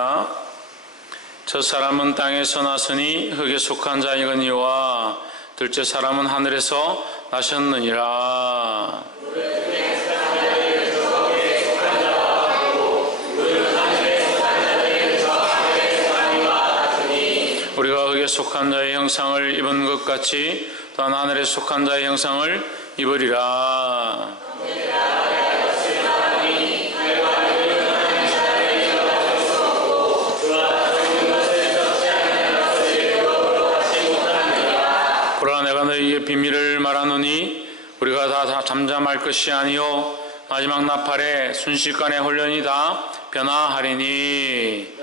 읽겠습니다. 첫 사람은 땅에서 났으니 흙에 속한 자이거니와 둘째 사람은 하늘에서 나셨느니라. 우리가 흙에 속한 자의 형상을 입은 것 같이 또한 하늘에 속한 자의 형상을 입으리라. 보라, 내가 너희에게 비밀을 말하노니 우리가 다 잠잠할 것이 아니요 마지막 나팔에 순식간에 홀연히 다 변화하리니.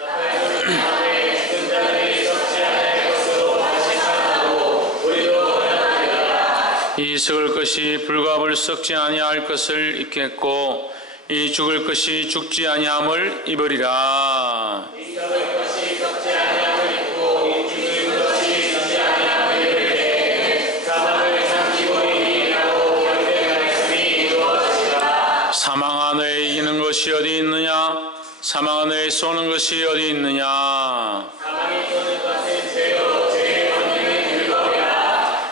이 썩을 것이 불과 불 썩지 아니할 것을 입겠고 이 죽을 것이 죽지 아니함을 입으리라. 사망 안에 이기는 것이 어디 있느냐? 사망 안에 쏘는 것이 어디 있느냐?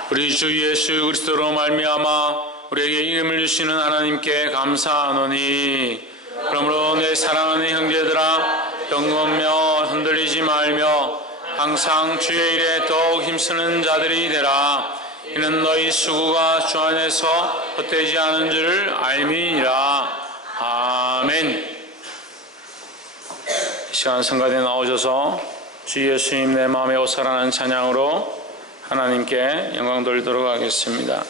우리 주 예수 그리스도로 말미암아 우리에게 이름을 주시는 하나님께 감사하노니. 그러므로 내 사랑하는 형제들아, 병건며 흔들리지 말며 항상 주의 일에 더욱 힘쓰는 자들이 되라. 이는 너희 수고가 주 안에서 헛되지 않은 줄을 알미니라. 아멘. 이 시간 성가대에 나오셔서 주 예수님 내 마음에 오사라는 찬양으로 하나님께 영광 돌리도록 하겠습니다.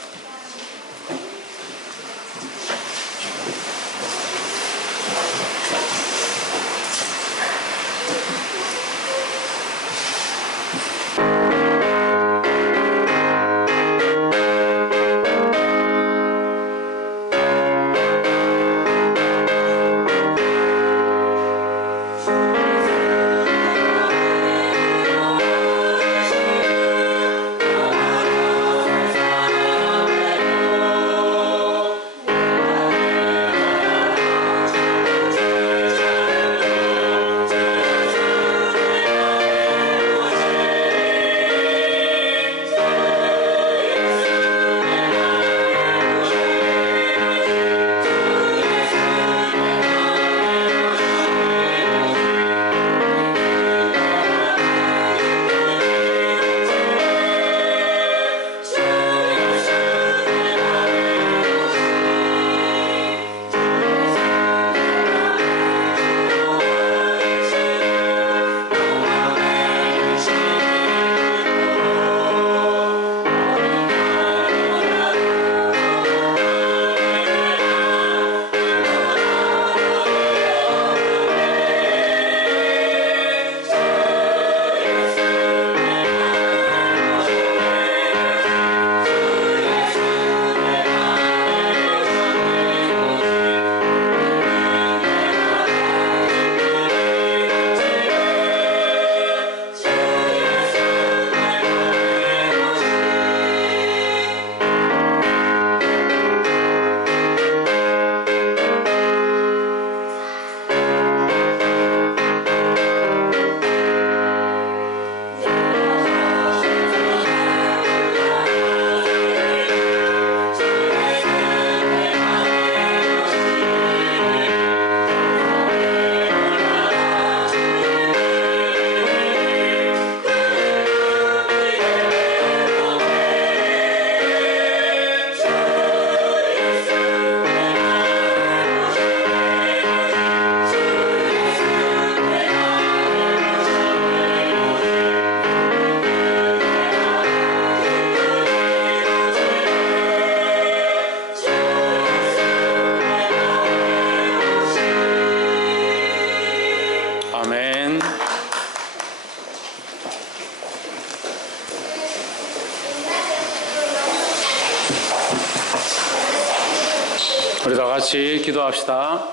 우리 다 같이 기도합시다.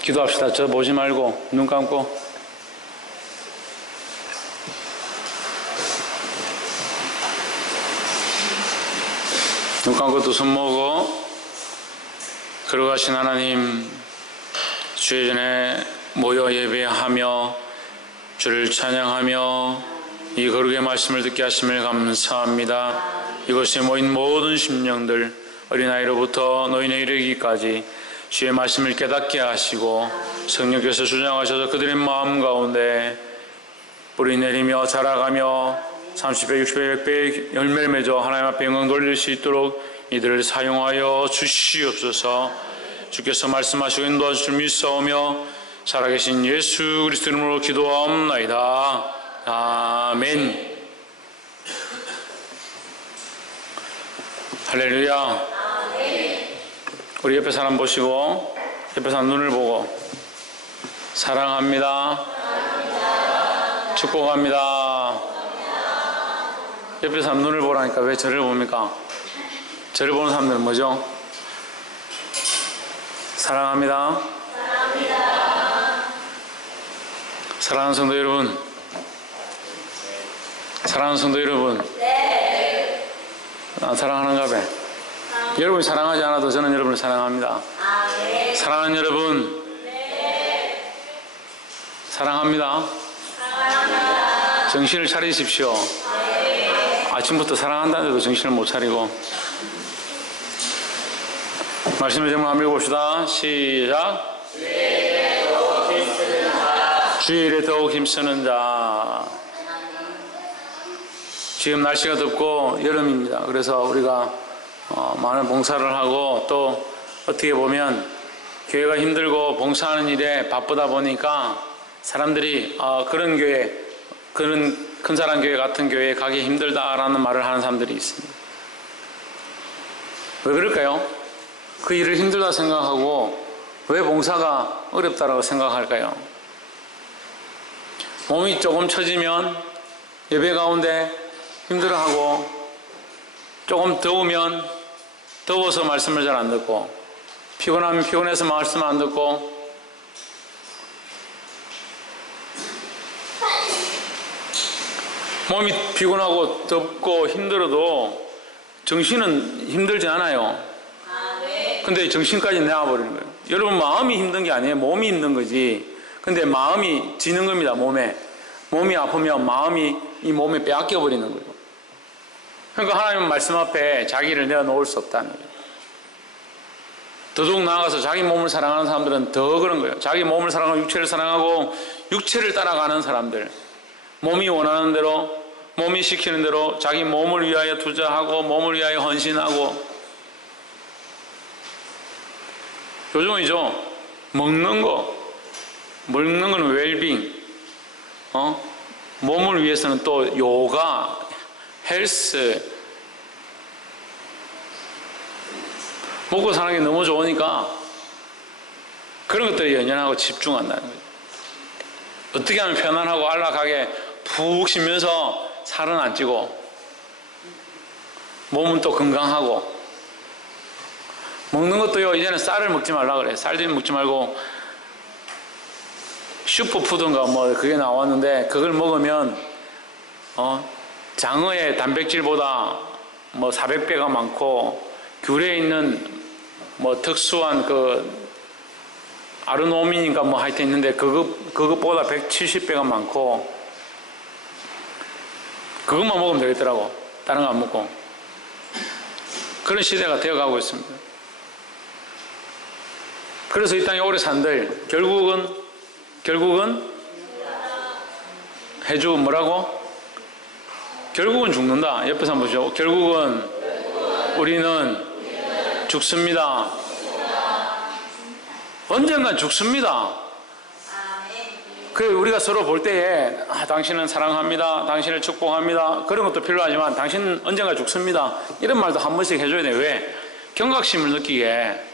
기도합시다. 저 보지 말고 눈 감고. 눈 감고 두 손 모으고. 걸어가신 하나님, 주의 전에 모여 예배하며 주를 찬양하며 이 거룩의 말씀을 듣게 하심을 감사합니다. 이곳에 모인 모든 심령들 어린아이로부터 노인에 이르기까지 주의 말씀을 깨닫게 하시고 성령께서 주장하셔서 그들의 마음 가운데 뿌리 내리며 자라가며 30배, 60배, 100배의 열매를 맺어 하나님 앞에 영광 돌릴 수 있도록 이들을 사용하여 주시옵소서. 주께서 말씀하시고 인도하실 줄 믿사오며 살아계신 예수 그리스도 이름으로 기도하옵나이다. 아멘. 할렐루야. 우리 옆에 사람 보시고 옆에 사람 눈을 보고 사랑합니다. 축복합니다. 옆에 사람 눈을 보라니까 왜 저를 봅니까? 저를 보는 사람들은 뭐죠? 사랑합니다. 사랑하는 성도 여러분, 사랑하는 성도 여러분, 사랑하는가 봐. 여러분이 사랑하지 않아도 저는 여러분을 사랑합니다. 사랑하는 여러분, 사랑합니다. 정신을 차리십시오. 아침부터 사랑한다는데도 정신을 못 차리고. 말씀을 제목 한번 읽어봅시다. 시작. 주의 일에 더욱 힘쓰는 자. 지금 날씨가 덥고 여름입니다. 그래서 우리가 많은 봉사를 하고 또 어떻게 보면 교회가 힘들고 봉사하는 일에 바쁘다 보니까 사람들이 그런 교회, 그런 큰사랑 교회 같은 교회에 가기 힘들다라는 말을 하는 사람들이 있습니다. 왜 그럴까요? 그 일을 힘들다 생각하고 왜 봉사가 어렵다라고 생각할까요? 몸이 조금 처지면 예배 가운데 힘들어하고 조금 더우면 더워서 말씀을 잘 안 듣고 피곤하면 피곤해서 말씀 안 듣고 몸이 피곤하고 덥고 힘들어도 정신은 힘들지 않아요. 근데 정신까지 내와버리는 거예요. 여러분 마음이 힘든 게 아니에요. 몸이 힘든 거지. 근데 마음이 지는 겁니다. 몸이 아프면 마음이 이 몸에 빼앗겨 버리는 거예요. 그러니까 하나님 말씀 앞에 자기를 내어놓을 수 없다는 거예요. 더더욱 나아가서 자기 몸을 사랑하는 사람들은 더 그런 거예요. 자기 몸을 사랑하고 육체를 사랑하고 육체를 따라가는 사람들, 몸이 원하는 대로, 몸이 시키는 대로 자기 몸을 위하여 투자하고 몸을 위하여 헌신하고. 요즘이죠. 먹는 거는 웰빙, 몸을 위해서는 또 요가, 헬스, 먹고 사는 게 너무 좋으니까 그런 것들에 연연하고 집중한다는 거예요. 어떻게 하면 편안하고 안락하게 푹 쉬면서 살은 안 찌고 몸은 또 건강하고. 먹는 것도요, 이제는 쌀을 먹지 말라 그래요. 쌀도 먹지 말고 슈퍼푸드인가 뭐 그게 나왔는데 그걸 먹으면 장어의 단백질보다 뭐 400배가 많고 귤에 있는 뭐 특수한 그 아르노민인가 뭐 하여튼 있는데 그것보다 170배가 많고 그것만 먹으면 되겠더라고. 다른 거 안 먹고. 그런 시대가 되어가고 있습니다. 그래서 이 땅에 오래 산들 결국은 해주 뭐라고? 결국은 죽는다. 옆에 한번 보시죠. 결국은 우리는 죽습니다. 언젠간 죽습니다. 우리가 서로 볼 때에 당신은 사랑합니다. 당신을 축복합니다. 그런 것도 필요하지만 당신은 언젠가 죽습니다. 이런 말도 한 번씩 해줘야 돼요. 왜? 경각심을 느끼게.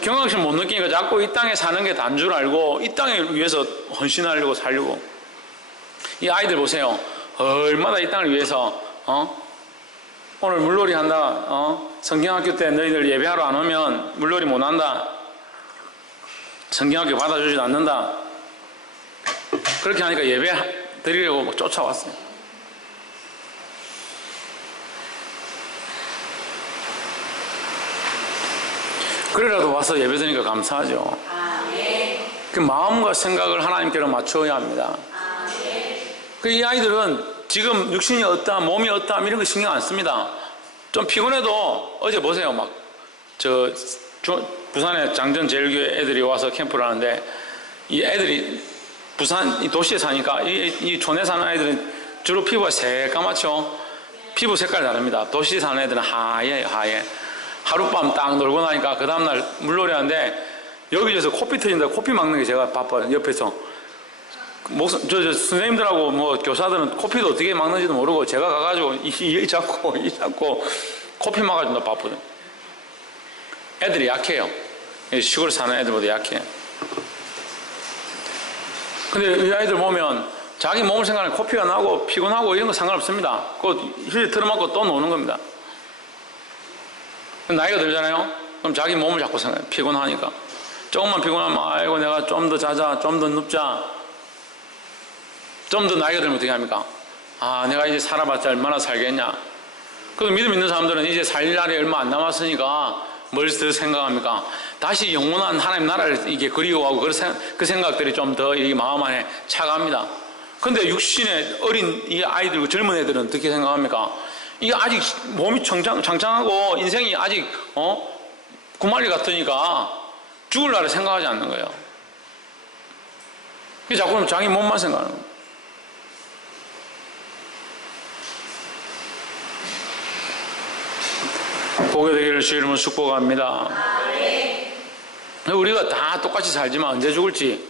경각심 못 느끼니까 자꾸 이 땅에 사는 게 단 줄 알고 이 땅에 위해서 헌신하려고 살려고. 이 아이들 보세요. 얼마나 이 땅을 위해서 오늘 물놀이 한다. 성경학교 때 너희들 예배하러 안 오면 물놀이 못 한다. 성경학교 받아주지도 않는다. 그렇게 하니까 예배 드리려고 막 쫓아왔어요. 그래라도 와서 예배 드리니까 감사하죠. 그 마음과 생각을 하나님께로 맞춰야 합니다. 그 이 아이들은 지금 육신이 어떠함, 몸이 어떠함 이런 거 신경 안 씁니다. 좀 피곤해도 어제 보세요. 막 부산에 장전제일교회 애들이 와서 캠프를 하는데 이 애들이 부산 이 도시에 사니까 이 촌에 사는 아이들은 주로 피부가 새까맣죠. 피부 색깔이 다릅니다. 도시에 사는 애들은 하얘요, 하얘. 하룻밤 딱 놀고 나니까 그 다음날 물놀이 하는데 여기저기서 코피 터진다. 코피 막는 게 제가 바빠요. 옆에서. 선생님들하고 뭐 교사들은 코피도 어떻게 막는지도 모르고 제가 가가지고 이 잡고 코피 막아준다 바쁘거든. 애들이 약해요. 시골 사는 애들보다 약해. 근데 이 아이들 보면 자기 몸을 생각하면 코피가 나고 피곤하고 이런 거 상관없습니다. 그거 휴지 틀어막고 또 노는 겁니다. 나이가 들잖아요. 그럼 자기 몸을 자꾸 생각해요. 피곤하니까. 조금만 피곤하면 아이고 내가 좀 더 자자, 좀 더 눕자. 좀 더 나이가 들면 어떻게 합니까? 아, 내가 이제 살아봤자 얼마나 살겠냐. 그래서 믿음 있는 사람들은 이제 살 날이 얼마 안 남았으니까 뭘 더 생각합니까? 다시 영원한 하나님 나라를 이게 그리워하고 그 생각들이 좀 더 이 마음 안에 차갑니다. 근데 육신의 어린 이 아이들, 젊은 애들은 어떻게 생각합니까? 이게 아직 몸이 창창하고 인생이 아직 구말리 같으니까 죽을 날을 생각하지 않는 거예요. 자꾸는 자기 몸만 생각하는 거예요. 복이 되기를 주의 이름으로 축복합니다. 우리가 다 똑같이 살지만 언제 죽을지,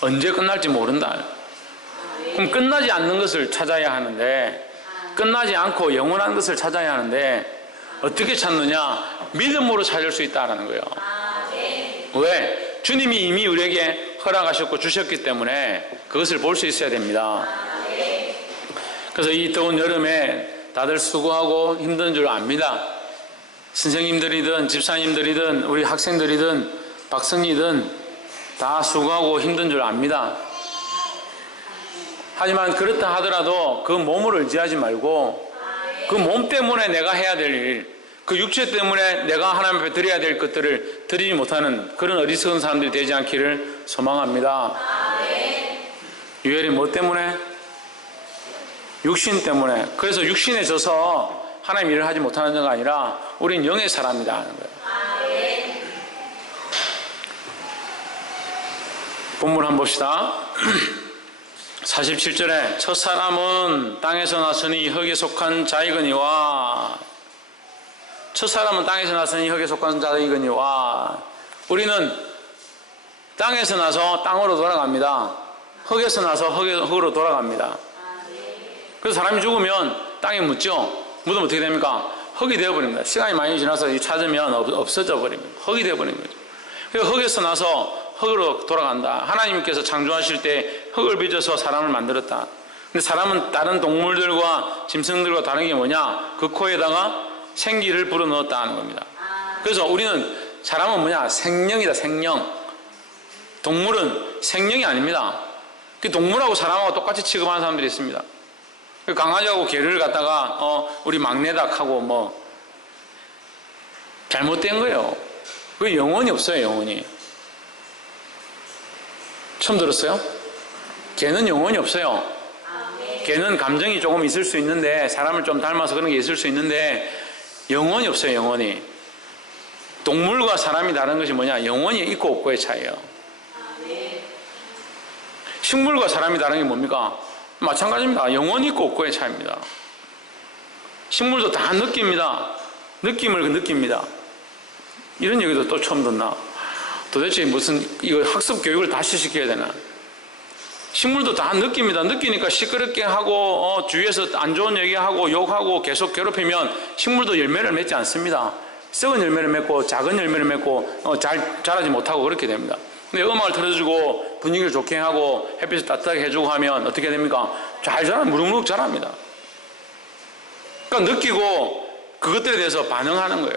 언제 끝날지 모른다. 그럼 끝나지 않는 것을 찾아야 하는데, 끝나지 않고 영원한 것을 찾아야 하는데 어떻게 찾느냐? 믿음으로 찾을 수 있다는 거예요. 왜? 주님이 이미 우리에게 허락하셨고 주셨기 때문에 그것을 볼 수 있어야 됩니다. 그래서 이 더운 여름에 다들 수고하고 힘든 줄 압니다. 선생님들이든 집사님들이든 우리 학생들이든 박성이든 다 수고하고 힘든 줄 압니다. 하지만 그렇다 하더라도 그 몸을 의지하지 말고 그 몸 때문에 내가 해야 될 일, 그 육체 때문에 내가 하나님 앞에 드려야 될 것들을 드리지 못하는 그런 어리석은 사람들이 되지 않기를 소망합니다. 유엘이 뭐 때문에? 육신 때문에. 그래서 육신에 져서 하나님 일을 하지 못하는 게 아니라 우린 영의 사람이다 하는 거예요. 본문 한번 봅시다. 47절에 첫 사람은 땅에서 나서니 흙에 속한 자이거니와, 첫 사람은 땅에서 나서니 흙에 속한 자이거니와, 우리는 땅에서 나서 땅으로 돌아갑니다. 흙에서 나서 흙으로 돌아갑니다. 그래서 사람이 죽으면 땅에 묻죠. 묻으면 어떻게 됩니까? 흙이 되어버립니다. 시간이 많이 지나서 찾으면 없어져 버립니다. 흙이 되어버린 거죠. 그래서 흙에서 나서 흙으로 돌아간다. 하나님께서 창조하실 때 흙을 빚어서 사람을 만들었다. 근데 사람은 다른 동물들과 짐승들과 다른 게 뭐냐? 그 코에다가 생기를 불어넣었다 하는 겁니다. 그래서 우리는, 사람은 뭐냐? 생명이다, 생명. 동물은 생명이 아닙니다. 그 동물하고 사람하고 똑같이 취급하는 사람들이 있습니다. 강아지하고 개를 갖다가 우리 막내닭하고 뭐 잘못된 거예요. 그 영혼이 없어요, 영혼이. 처음 들었어요? 개는 영혼이 없어요. 개는 감정이 조금 있을 수 있는데, 사람을 좀 닮아서 그런 게 있을 수 있는데 영혼이 없어요, 영혼이. 동물과 사람이 다른 것이 뭐냐? 영혼이 있고 없고의 차이예요. 식물과 사람이 다른 게 뭡니까? 마찬가지입니다. 영혼이 있고 없고의 차이입니다. 식물도 다 느낍니다. 느낌을 느낍니다. 이런 얘기도 또 처음 듣나? 도대체 무슨 이거 학습 교육을 다시 시켜야 되나? 식물도 다 느낍니다. 느끼니까 시끄럽게 하고 주위에서 안 좋은 얘기하고 욕하고 계속 괴롭히면 식물도 열매를 맺지 않습니다. 썩은 열매를 맺고 작은 열매를 맺고 잘 자라지 못하고 그렇게 됩니다. 근데 음악을 틀어주고 분위기를 좋게 하고 햇빛을 따뜻하게 해주고 하면 어떻게 됩니까? 잘 자라, 무럭무럭 자랍니다. 그러니까 느끼고 그것들에 대해서 반응하는 거예요.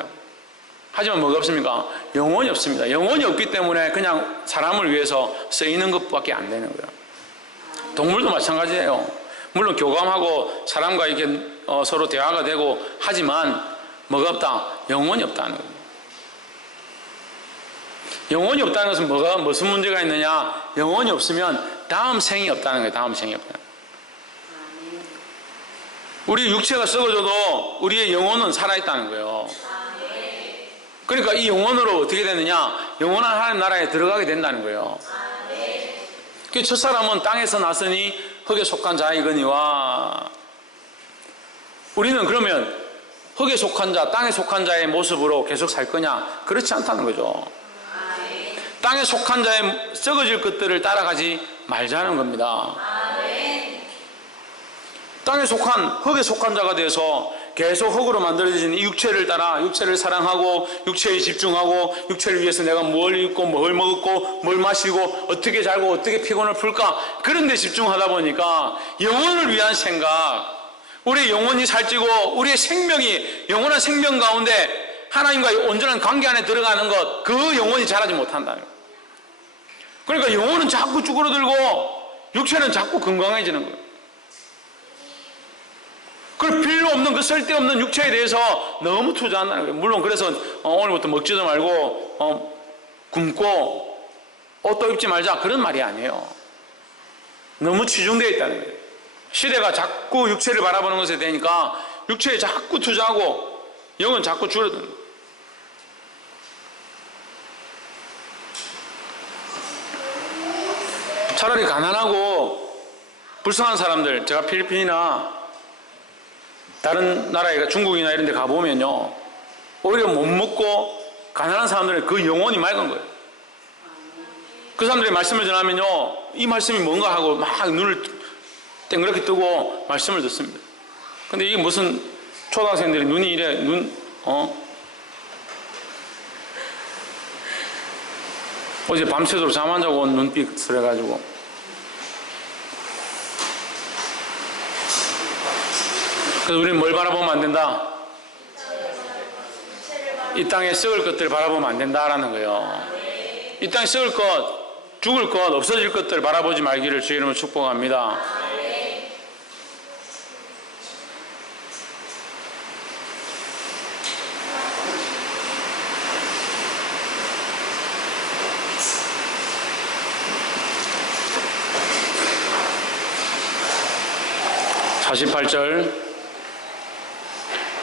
하지만 뭐가 없습니까? 영혼이 없습니다. 영혼이 없기 때문에 그냥 사람을 위해서 쓰이는 것밖에 안 되는 거예요. 동물도 마찬가지예요. 물론 교감하고 사람과 이렇게 서로 대화가 되고 하지만 뭐가 없다? 영혼이 없다는 거예요. 영혼이 없다는 것은 무슨 문제가 있느냐? 영혼이 없으면 다음 생이 없다는 거예요. 다음 생이 없다. 우리 육체가 썩어져도 우리의 영혼은 살아있다는 거예요. 그러니까 이 영혼으로 어떻게 되느냐? 영원한 하나님 나라에 들어가게 된다는 거예요. 그 첫사람은 땅에서 났으니 흙에 속한 자이거니와, 우리는 그러면 흙에 속한 자, 땅에 속한 자의 모습으로 계속 살 거냐? 그렇지 않다는 거죠. 땅에 속한 자의 썩어질 것들을 따라가지 말자는 겁니다. 땅에 속한, 흙에 속한 자가 돼서 계속 흙으로 만들어진 이 육체를 따라 육체를 사랑하고 육체에 집중하고 육체를 위해서 내가 뭘 입고 뭘 먹고 뭘 마시고 어떻게 살고 어떻게 피곤을 풀까, 그런 데 집중하다 보니까 영혼을 위한 생각, 우리의 영혼이 살찌고 우리의 생명이, 영원한 생명 가운데 하나님과의 온전한 관계 안에 들어가는 것, 그 영혼이 자라지 못한다는 거예요. 그러니까 영혼은 자꾸 쭈그러들고 육체는 자꾸 건강해지는 거예요. 그 필요 없는, 그 쓸데없는 육체에 대해서 너무 투자한다는 거예요. 물론 그래서 오늘부터 먹지도 말고 굶고 옷도 입지 말자, 그런 말이 아니에요. 너무 치중되어 있다는 거예요. 시대가 자꾸 육체를 바라보는 것에 되니까 육체에 자꾸 투자하고 영은 자꾸 줄어드는 거예요. 차라리 가난하고 불쌍한 사람들, 제가 필리핀이나 다른 나라에, 중국이나 이런 데 가보면요, 오히려 못 먹고 가난한 사람들은 그 영혼이 맑은 거예요. 그 사람들이 말씀을 전하면요, 이 말씀이 뭔가 하고 막 눈을 땡그랗게 뜨고 말씀을 듣습니다. 근데 이게 무슨 초등학생들이 눈이 이래, 어제 밤새도록 잠 안 자고 온 눈빛을 해가지고. 그래서 우리는 뭘 바라보면 안 된다? 이 땅에 썩을 것들을 바라보면 안 된다라는 거예요. 이 땅에 썩을 것, 죽을 것, 없어질 것들을 바라보지 말기를 주의 이름으로 축복합니다. (48절)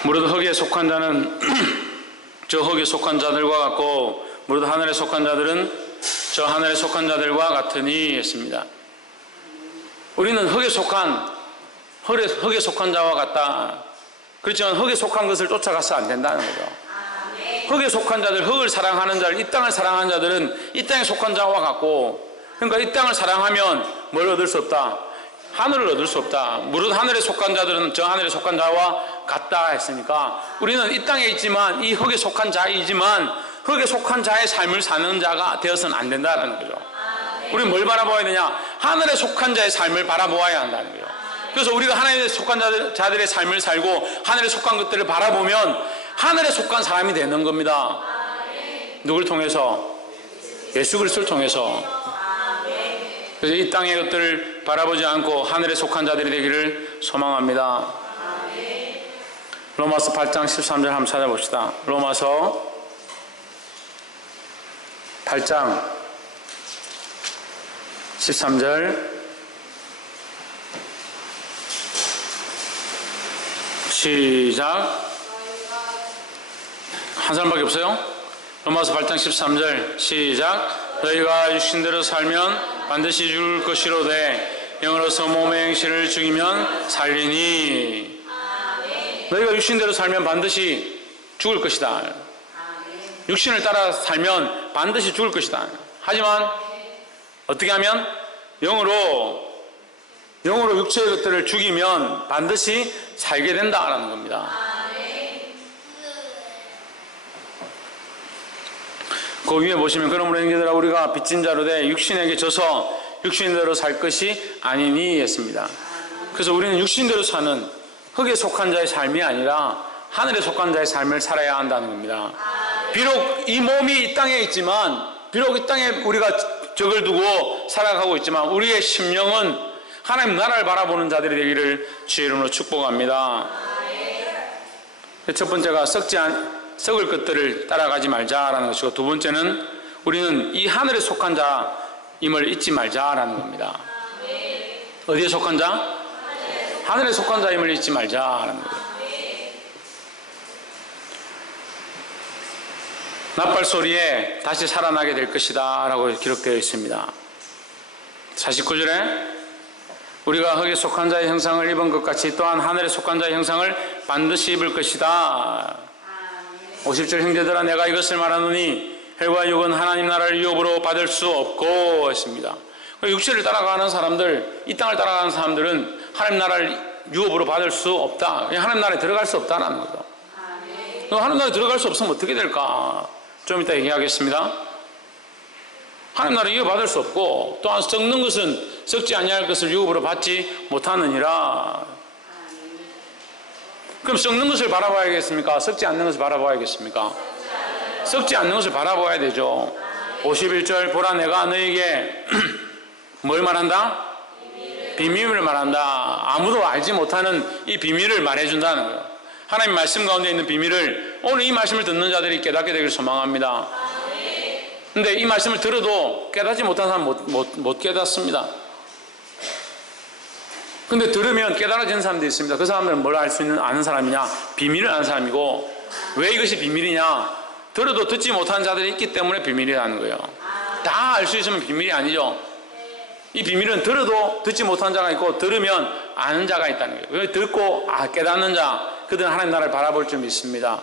무릇 흙에 속한 자는 저 흙에 속한 자들과 같고 무릇 하늘에 속한 자들은 저 하늘에 속한 자들과 같으니 했습니다. 우리는 흙에 속한 자와 같다. 그렇지만 흙에 속한 것을 쫓아가서 안 된다는 거죠. 흙에 속한 자들, 흙을 사랑하는 자들, 이 땅을 사랑하는 자들은 이 땅에 속한 자와 같고, 그러니까 이 땅을 사랑하면 뭘 얻을 수 없다? 하늘을 얻을 수 없다. 무릇 하늘에 속한 자들은 저 하늘에 속한 자와 같다 했으니까, 우리는 이 땅에 있지만 이 흙에 속한 자이지만 흙에 속한 자의 삶을 사는 자가 되어서는 안 된다는 거죠. 우리는 뭘 바라보아야 되냐? 하늘에 속한 자의 삶을 바라보아야 한다는 거예요. 그래서 우리가 하나님에 속한 자들의 삶을 살고 하늘에 속한 것들을 바라보면 하늘에 속한 사람이 되는 겁니다. 누굴 통해서? 예수 그리스도를 통해서. 그래서 이 땅의 것들을 바라보지 않고 하늘에 속한 자들이 되기를 소망합니다. 로마서 8장 13절 한번 찾아봅시다. 로마서 8장 13절 시작. 한 사람밖에 없어요? 로마서 8장 13절 시작. 너희가 육신대로 살면 반드시 죽을 것이로되 영으로서 몸의 행실을 죽이면 살리니. 너희가 육신대로 살면 반드시 죽을 것이다. 육신을 따라 살면 반드시 죽을 것이다. 하지만 어떻게 하면? 영으로 육체의 것들을 죽이면 반드시 살게 된다라는 겁니다. 그 위에 보시면 그러므로 형제들아 우리가 빚진 자로 돼 육신에게 져서 육신대로 살 것이 아니니 했습니다. 그래서 우리는 육신대로 사는 흙에 속한 자의 삶이 아니라 하늘에 속한 자의 삶을 살아야 한다는 겁니다. 비록 이 몸이 이 땅에 있지만, 비록 이 땅에 우리가 적을 두고 살아가고 있지만 우리의 심령은 하나님 나라를 바라보는 자들이 되기를 주의 이름으로 축복합니다. 첫 번째가 썩을 것들을 따라가지 말자라는 것이고, 두 번째는 우리는 이 하늘에 속한 자임을 잊지 말자라는 겁니다. 어디에 속한 자? 하늘에 속한 자임을 잊지 말자라는 거예요. 나팔 소리에 다시 살아나게 될 것이다 라고 기록되어 있습니다. 49절에 우리가 흙에 속한 자의 형상을 입은 것 같이 또한 하늘에 속한 자의 형상을 반드시 입을 것이다. 50절 형제들아 내가 이것을 말하노니 혈과 육은 하나님 나라를 유업으로 받을 수 없고 했습니다. 육체를 따라가는 사람들, 이 땅을 따라가는 사람들은 하나님 나라를 유업으로 받을 수 없다. 하나님 나라에 들어갈 수 없다라는 거죠. 하나님 나라에 들어갈 수 없으면 어떻게 될까? 좀 이따 얘기하겠습니다. 하나님 나라에 유업받을 수 없고 또한 썩는 것은 썩지 아니할 것을 유업으로 받지 못하느니라. 그럼 썩는 것을 바라봐야겠습니까? 썩지 않는 것을 바라봐야겠습니까? 썩지 않는 것을 바라봐야 되죠. 51절 보라 내가 너에게 뭘 말한다? 비밀을 말한다. 아무도 알지 못하는 이 비밀을 말해준다는 거예요. 하나님 말씀 가운데 있는 비밀을 오늘 이 말씀을 듣는 자들이 깨닫게 되기를 소망합니다. 근데 이 말씀을 들어도 깨닫지 못한 사람 못 깨닫습니다. 근데 들으면 깨달아지는 사람도 있습니다. 그 사람들은 뭘 알 수 있는 아는 사람이냐? 비밀을 아는 사람이고. 왜 이것이 비밀이냐? 들어도 듣지 못한 자들이 있기 때문에 비밀이라는 거예요. 다 알 수 있으면 비밀이 아니죠. 이 비밀은 들어도 듣지 못한 자가 있고 들으면 아는 자가 있다는 거예요. 듣고 깨닫는 자, 그들은 하나님 나라를 바라볼 줄 믿습니다.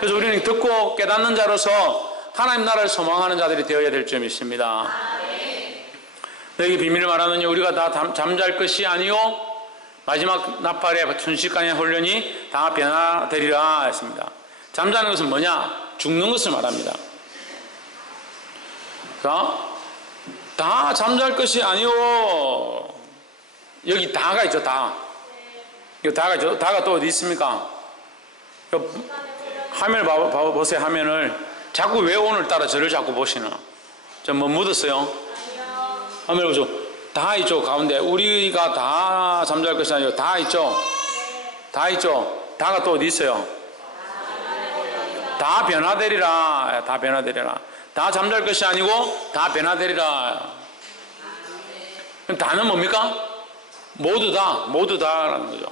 그래서 우리는 듣고 깨닫는 자로서 하나님 나라를 소망하는 자들이 되어야 될 줄 믿습니다. 너에게 비밀을 말하느니 우리가 다 잠잘 것이 아니요 마지막 나팔에 순식간에 홀려니 다 변화되리라 했습니다. 잠자는 것은 뭐냐? 죽는 것을 말합니다. 자, 다 잠잘 것이 아니요. 여기 다가 있죠, 다. 여기 다가 있죠. 다가 또 어디 있습니까? 화면을 보세요, 화면을. 자꾸 왜 오늘따라 저를 자꾸 보시나? 저 뭐 묻었어요? 화면을 보죠. 다 있죠, 가운데. 우리가 다 잠잘 것이 아니고 다 있죠? 다 있죠? 다가 또 어디 있어요? 다 변화되리라. 다 변화되리라. 다 잠잘 것이 아니고 다 변화되리라. 그럼 다는 뭡니까? 모두 다라는 거죠.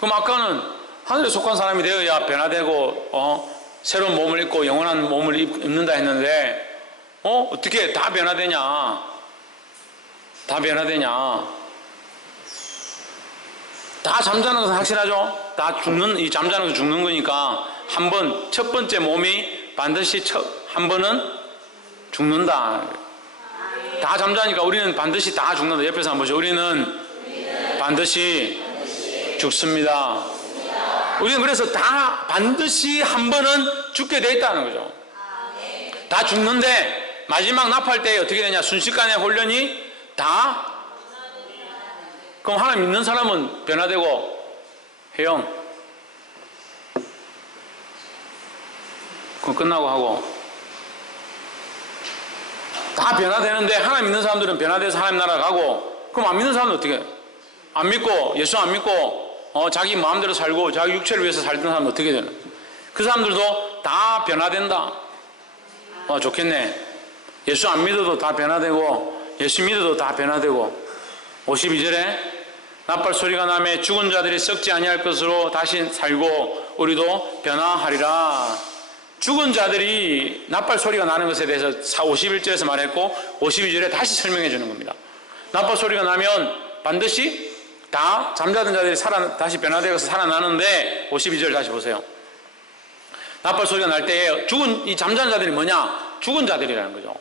그럼 아까는 하늘에 속한 사람이 되어야 변화되고 새로운 몸을 입고 영원한 몸을 입는다 했는데 어떻게 다 변화되냐? 다 변화되냐? 다 잠자는 것은 확실하죠? 다 이 잠자는 것은 죽는 거니까 첫 번째 몸이 반드시 한 번은 죽는다. 다 잠자니까 우리는 반드시 다 죽는다. 옆에서 한번 보죠. 우리는 반드시 죽습니다. 우리는 그래서 다 반드시 한 번은 죽게 돼 있다는 거죠. 다 죽는데 마지막 나팔 때 어떻게 되냐? 순식간에 홀려니 다. 그럼 하나 믿는 사람은 변화되고 해요. 그럼 끝나고 하고 다 변화되는데 하나님 믿는 사람들은 변화돼서 하나님 나라 가고 그럼 안 믿는 사람은 어떻게 해? 안 믿고 예수 안 믿고 자기 마음대로 살고 자기 육체를 위해서 살던 사람은 어떻게 되나? 그 사람들도 다 변화된다. 좋겠네. 예수 안 믿어도 다 변화되고 예수 믿어도 다 변화되고 52절에 나팔 소리가 나매 죽은 자들이 썩지 아니할 것으로 다시 살고 우리도 변화하리라. 죽은 자들이 나팔 소리가 나는 것에 대해서 51절에서 말했고 52절에 다시 설명해 주는 겁니다. 나팔 소리가 나면 반드시 다 잠자던 자들이 다시 변화되어서 살아나는데 52절 다시 보세요. 나팔 소리가 날 때에 이 잠자는 자들이 뭐냐? 죽은 자들이라는 거죠.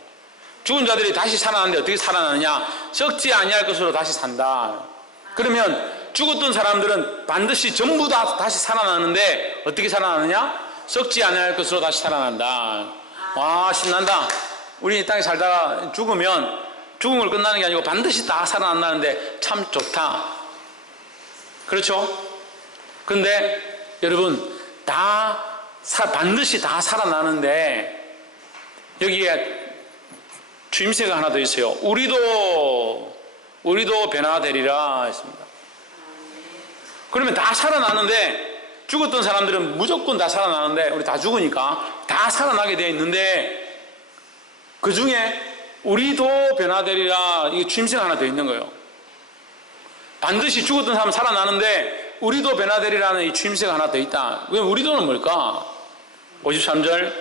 죽은 자들이 다시 살아나는데 어떻게 살아나느냐? 썩지 아니할 것으로 다시 산다. 그러면 죽었던 사람들은 반드시 전부 다 다시 살아나는데 어떻게 살아나느냐? 썩지 아니할 것으로 다시 살아난다. 와, 신난다. 우리 이 땅에 살다가 죽으면 죽음을 끝나는 게 아니고 반드시 다 살아난다는데 참 좋다. 그렇죠? 근데 여러분 반드시 다 살아나는데 여기에 주임새가 하나 더 있어요. 우리도 변화되리라 했습니다. 그러면 다 살아나는데 죽었던 사람들은 무조건 다 살아나는데 우리 다 죽으니까 다 살아나게 되어 있는데 그 중에 우리도 변화되리라, 이게 추임새가 하나 더 있는 거예요. 반드시 죽었던 사람은 살아나는데 우리도 변화되리라는 이 추임새가 하나 더 있다. 그럼 우리도는 뭘까? 53절,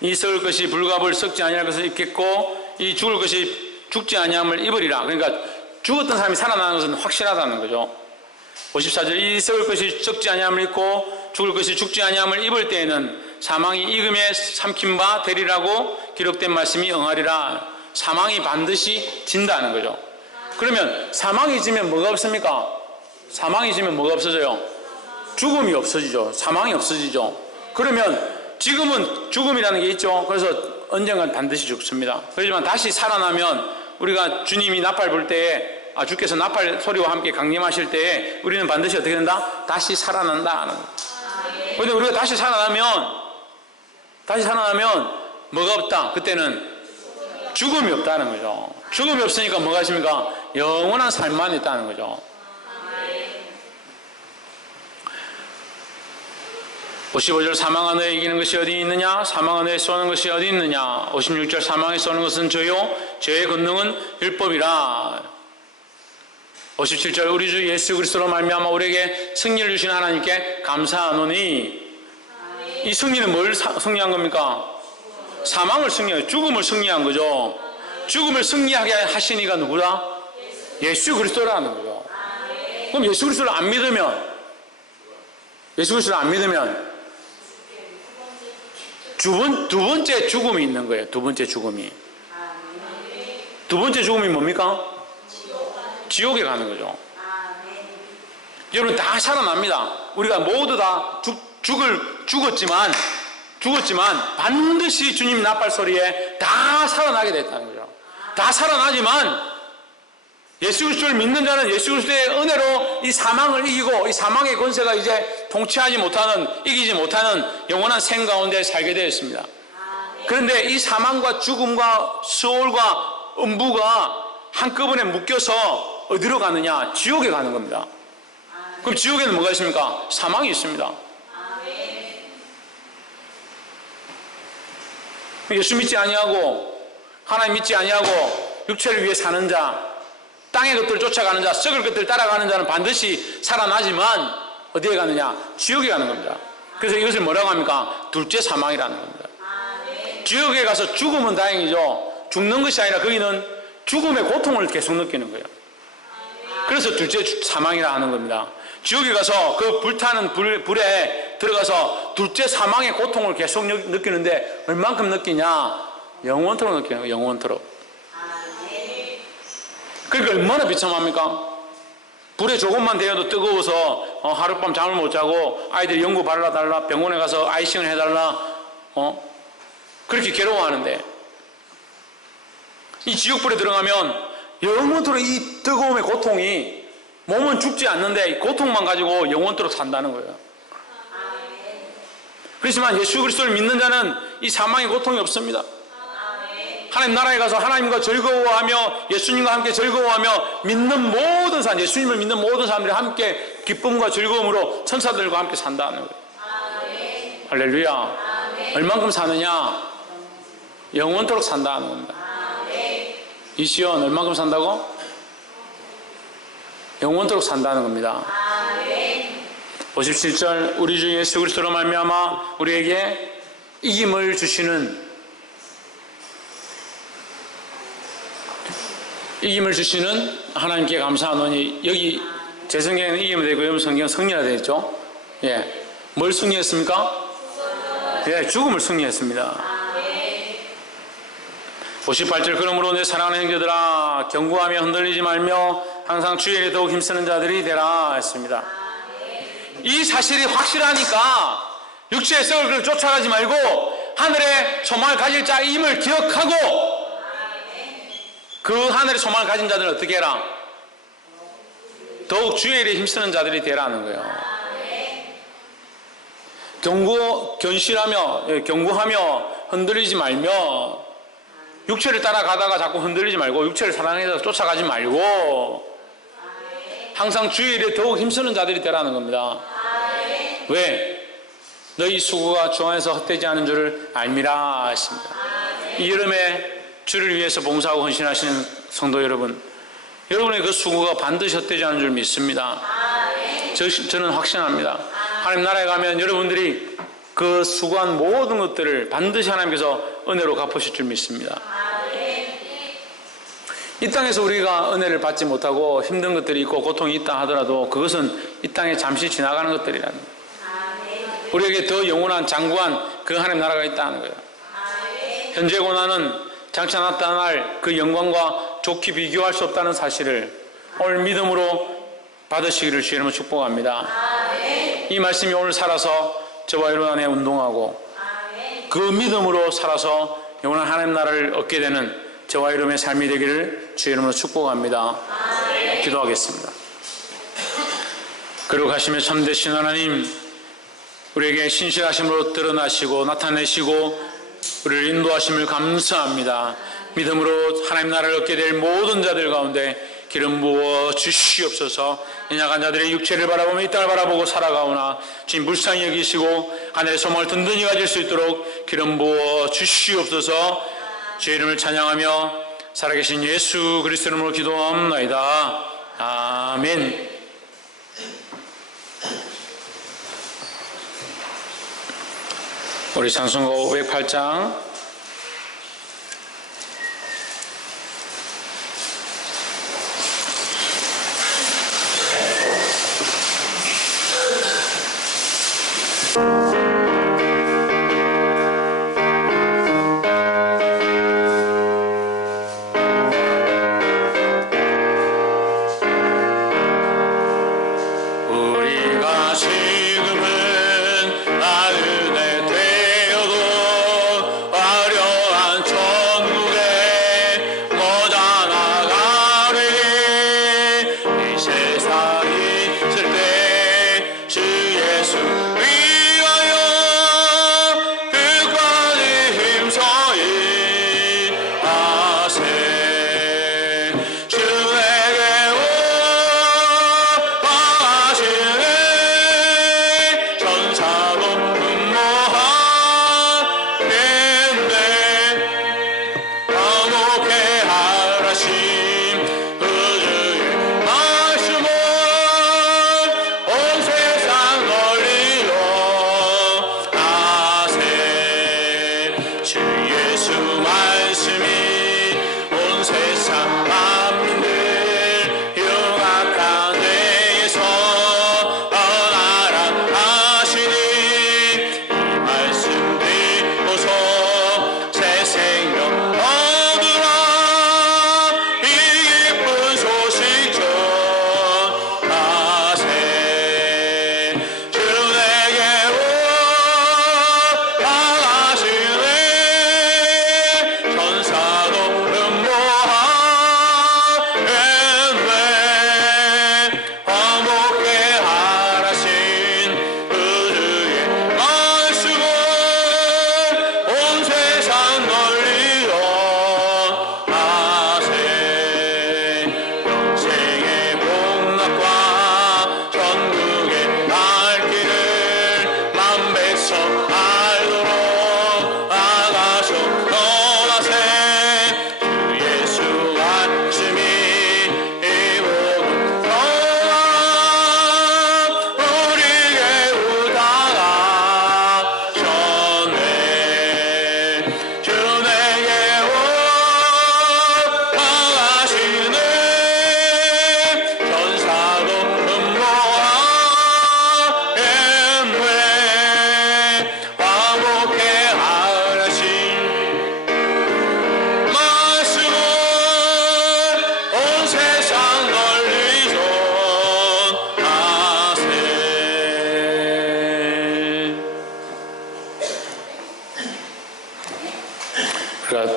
이 썩을 것이 불갑을 썩지 아니할 것을 입겠고 이 죽을 것이 죽지 아니함을 입으리라. 그러니까 죽었던 사람이 살아나는 것은 확실하다는 거죠. 54절, 이 썩을 것이 썩지 아니함을 입고 죽을 것이 죽지 아니함을 입을 때에는 사망이 익음에 삼킨 바 되리라고 기록된 말씀이 응하리라. 사망이 반드시 진다는 거죠. 그러면 사망이 지면 뭐가 없습니까? 사망이 지면 뭐가 없어져요? 죽음이 없어지죠. 사망이 없어지죠. 그러면 지금은 죽음이라는 게 있죠. 그래서 언젠간 반드시 죽습니다. 그렇지만 다시 살아나면 우리가 주님이 나팔 불 때에 주께서 나팔 소리와 함께 강림하실 때에 우리는 반드시 어떻게 된다? 다시 살아난다. 그런데 우리가 다시 살아나면 뭐가 없다? 그때는 죽음이 없다는 거죠. 죽음이 없으니까 뭐가 있습니까? 영원한 삶만 있다는 거죠. 55절, 사망아 너에 이기는 것이 어디 있느냐? 사망아 너에 쏘는 것이 어디 있느냐? 56절, 사망에 쏘는 것은 죄요 죄의 권능은 율법이라. 57절, 우리 주 예수 그리스도로 말미암아 우리에게 승리를 주신 하나님께 감사하노니. 이 승리는 뭘 승리한 겁니까? 사망을 승리한, 죽음을 승리한 거죠. 죽음을 승리하게 하신 이가 누구다? 예수 그리스도라는 거죠. 그럼 예수 그리스도를 안 믿으면 두 번째 죽음이 있는 거예요. 두 번째 죽음이 뭡니까? 지옥에 가는 거죠. 여러분, 다 살아납니다. 우리가 모두 다 죽었지만 반드시 주님 나팔 소리에 다 살아나게 됐다는 거죠. 다 살아나지만 예수 그리스도를 믿는 자는 예수 그리스도의 은혜로 이 사망을 이기고 이 사망의 권세가 이제 이기지 못하는 영원한 생 가운데 살게 되었습니다. 그런데 이 사망과 죽음과 수월과 음부가 한꺼번에 묶여서 어디로 가느냐? 지옥에 가는 겁니다. 그럼 지옥에는 뭐가 있습니까? 사망이 있습니다. 예수 믿지 아니하고 하나님 믿지 아니하고 육체를 위해 사는 자, 땅의 것들을 쫓아가는 자, 썩을 것들을 따라가는 자는 반드시 살아나지만 어디에 가느냐? 지옥에 가는 겁니다. 그래서 이것을 뭐라고 합니까? 둘째 사망이라는 겁니다. 지옥에 가서 죽으면 다행이죠. 죽는 것이 아니라 거기는 죽음의 고통을 계속 느끼는 거예요. 그래서 둘째 사망이라 하는 겁니다. 지옥에 가서 그 불타는 불에 들어가서 둘째 사망의 고통을 계속 느끼는데 얼만큼 느끼냐? 영원토록 느끼는 거예요. 영원토록. 그러니까 얼마나 비참합니까? 불에 조금만 데워도 뜨거워서 하룻밤 잠을 못 자고 아이들이 연고 발라달라, 병원에 가서 아이싱을 해달라, 그렇게 괴로워하는데 이 지옥불에 들어가면 영원토록 이 뜨거움의 고통이, 몸은 죽지 않는데 이 고통만 가지고 영원토록 산다는 거예요. 그렇지만 예수 그리스도를 믿는 자는 이 사망의 고통이 없습니다. 하나님 나라에 가서 하나님과 즐거워하며 예수님과 함께 즐거워하며 믿는 모든 사람, 예수님을 믿는 모든 사람들이 함께 기쁨과 즐거움으로 천사들과 함께 산다는 거예요. 할렐루야. 얼만큼 사느냐? 영원토록 산다는 겁니다. 이 시온 얼만큼 산다고? 영원토록 산다는 겁니다. 57절, 우리 주 예수 그리스도로 말미암아 우리에게 이김을 주시는 하나님께 감사하노니. 여기 제 성경에는 이김이 되고 여러분 성경은 승리가 되어 있죠. 예. 뭘 승리했습니까? 예, 죽음을 승리했습니다. 58절, 그러므로 내 사랑하는 형제들아 경고하며 흔들리지 말며 항상 주의 일에 더욱 힘쓰는 자들이 되라 했습니다. 이 사실이 확실하니까 육체의 썩을 쫓아가지 말고 하늘의 소망을 가질 자임을 기억하고 그 하늘의 소망을 가진 자들은 어떻게 해라? 더욱 주의 일에 힘쓰는 자들이 되라는 거예요. 경고하며 흔들리지 말며, 육체를 따라가다가 자꾸 흔들리지 말고 육체를 사랑해서 쫓아가지 말고 항상 주의 일에 더욱 힘쓰는 자들이 되라는 겁니다. 왜? 너희 수고가 주 안에서 헛되지 않은 줄을 알미라 했습니다. 이 여름에 주를 위해서 봉사하고 헌신하시는 성도 여러분, 여러분의 그 수고가 반드시 헛되지 않은 줄 믿습니다. 저는 확신합니다. 하나님 나라에 가면 여러분들이 그 수고한 모든 것들을 반드시 하나님께서 은혜로 갚으실 줄 믿습니다. 이 땅에서 우리가 은혜를 받지 못하고 힘든 것들이 있고 고통이 있다 하더라도 그것은 이 땅에 잠시 지나가는 것들이라는 거예요. 우리에게 더 영원한 장구한 그 하나님 나라가 있다는 거예요. 현재 고난은 장차 나타날 그 영광과 좋게 비교할 수 없다는 사실을 오늘 믿음으로 받으시기를 주의 이름으로 축복합니다. 이 말씀이 오늘 살아서 저와 여러분 안에 운동하고 그 믿음으로 살아서 영원한 하나님 나라를 얻게 되는 저와 여러분의 삶이 되기를 주의 이름으로 축복합니다. 기도하겠습니다. 거룩하시며 참되신 하나님, 우리에게 신실하심으로 드러나시고 나타내시고 우리를 인도하심을 감사합니다. 믿음으로 하나님 나라를 얻게 될 모든 자들 가운데 기름 부어 주시옵소서. 연약한 자들의 육체를 바라보며 이 땅을 바라보고 살아가오나 주님 불쌍히 여기시고 하늘의 소망을 든든히 가질 수 있도록 기름 부어 주시옵소서. 주의 이름을 찬양하며 살아계신 예수 그리스도 이름으로 기도합나이다. 아멘. 우리 찬송가 508장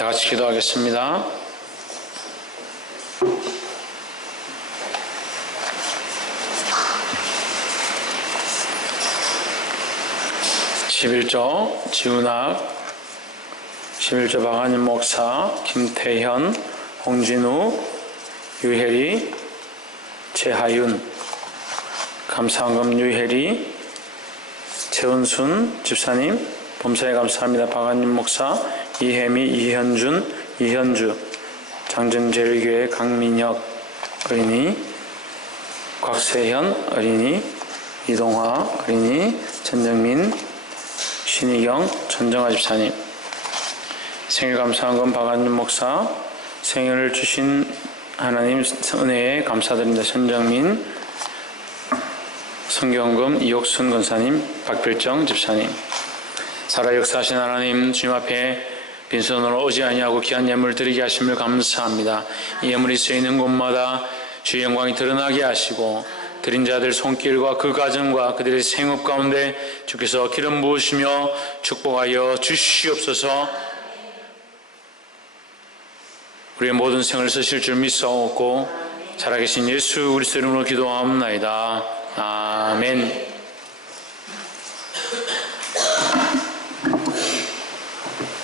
다 같이 기도하겠습니다. (11조) 지훈학, 11조 박한임 목사, 김태현, 홍진우, 유혜리, 최하윤, 감사원금 유혜리, 최은순 집사님, 범사에 감사합니다. 박한임 목사, 이혜미, 이현준, 이현주, 장정제일교회 강민혁 어린이, 곽세현 어린이, 이동화 어린이, 전정민, 신희경, 전정아 집사님. 생일 감사한금 박안준 목사, 생일을 주신 하나님 은혜에 감사드립니다. 전정민, 성경금 이옥순 권사님, 박필정 집사님. 살아 역사하신 하나님, 주님 앞에 빈손으로 오지 아니하고 귀한 예물을 드리게 하심을 감사합니다. 이 예물이 쓰이는 곳마다 주의 영광이 드러나게 하시고 드린 자들 손길과 그 가정과 그들의 생업 가운데 주께서 기름 부으시며 축복하여 주시옵소서. 우리의 모든 생을 쓰실 줄 믿사옵고 살아계신 예수 그리스도 이름으로 기도하옵나이다. 아멘.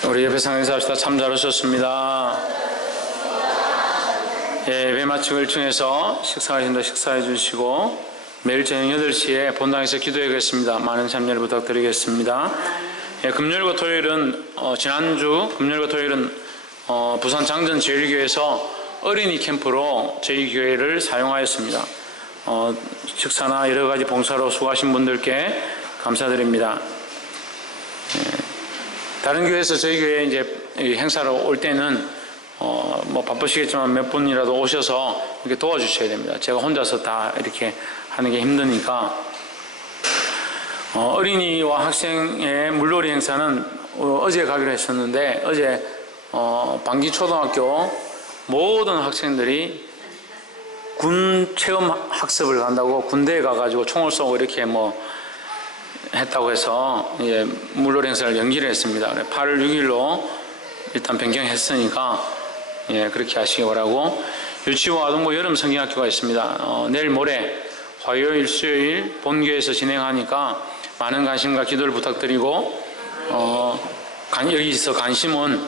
우리 예배 상에서 합시다. 참 잘 오셨습니다. 예배 마치고 1층에서 식사하신다 식사해 주시고 매일 저녁 8시에 본당에서 기도하겠습니다. 많은 참여를 부탁드리겠습니다. 금요일과 토요일은 지난주 금요일과 토요일은 부산 장전제일교회에서 어린이 캠프로 저희 교회를 사용하였습니다. 식사나 여러가지 봉사로 수고하신 분들께 감사드립니다. 다른 교회에서 저희 교회에 이제 행사로 올 때는 뭐 바쁘시겠지만 몇 분이라도 오셔서 이렇게 도와주셔야 됩니다. 제가 혼자서 다 이렇게 하는 게 힘드니까. 어린이와 학생의 물놀이 행사는 어제 가기로 했었는데 어제 방기초등학교 모든 학생들이 군 체험 학습을 간다고 군대에 가가지고 총을 쏘고 이렇게 뭐 했다고 해서 이제 물놀이 행사를 연기를 했습니다. 8월 6일로 일단 변경했으니까 그렇게 하시기 바라고. 유치원 아동부 여름 성경학교가 있습니다. 내일 모레 화요일 수요일 본교에서 진행하니까 많은 관심과 기도를 부탁드리고 여기서 관심은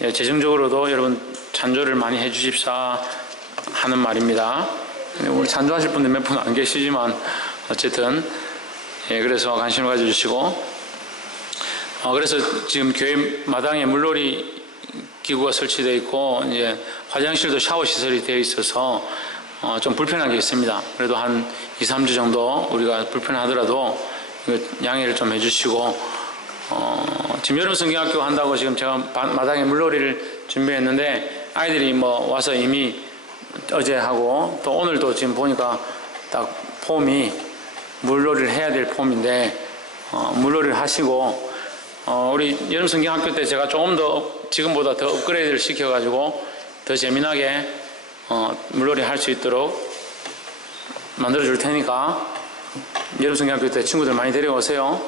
재정적으로도 여러분 찬조를 많이 해주십사 하는 말입니다. 우리 찬조하실 분들 몇 분 안 계시지만 어쨌든 그래서 관심을 가져주시고 그래서 지금 교회 마당에 물놀이 기구가 설치되어 있고 이제 화장실도 샤워 시설이 되어 있어서 좀 불편한 게 있습니다. 그래도 한 2, 3주 정도 우리가 불편하더라도 이거 양해를 좀 해주시고 지금 여름 성경학교 한다고 지금 제가 마당에 물놀이를 준비했는데 아이들이 뭐 와서 이미 어제 하고 또 오늘도 지금 보니까 딱 폼이 물놀이를 해야 될 폼인데 물놀이를 하시고 우리 여름 성경학교 때 제가 조금 더 지금보다 더 업그레이드를 시켜가지고 더 재미나게 물놀이 할 수 있도록 만들어 줄 테니까 여름 성경학교 때 친구들 많이 데려오세요.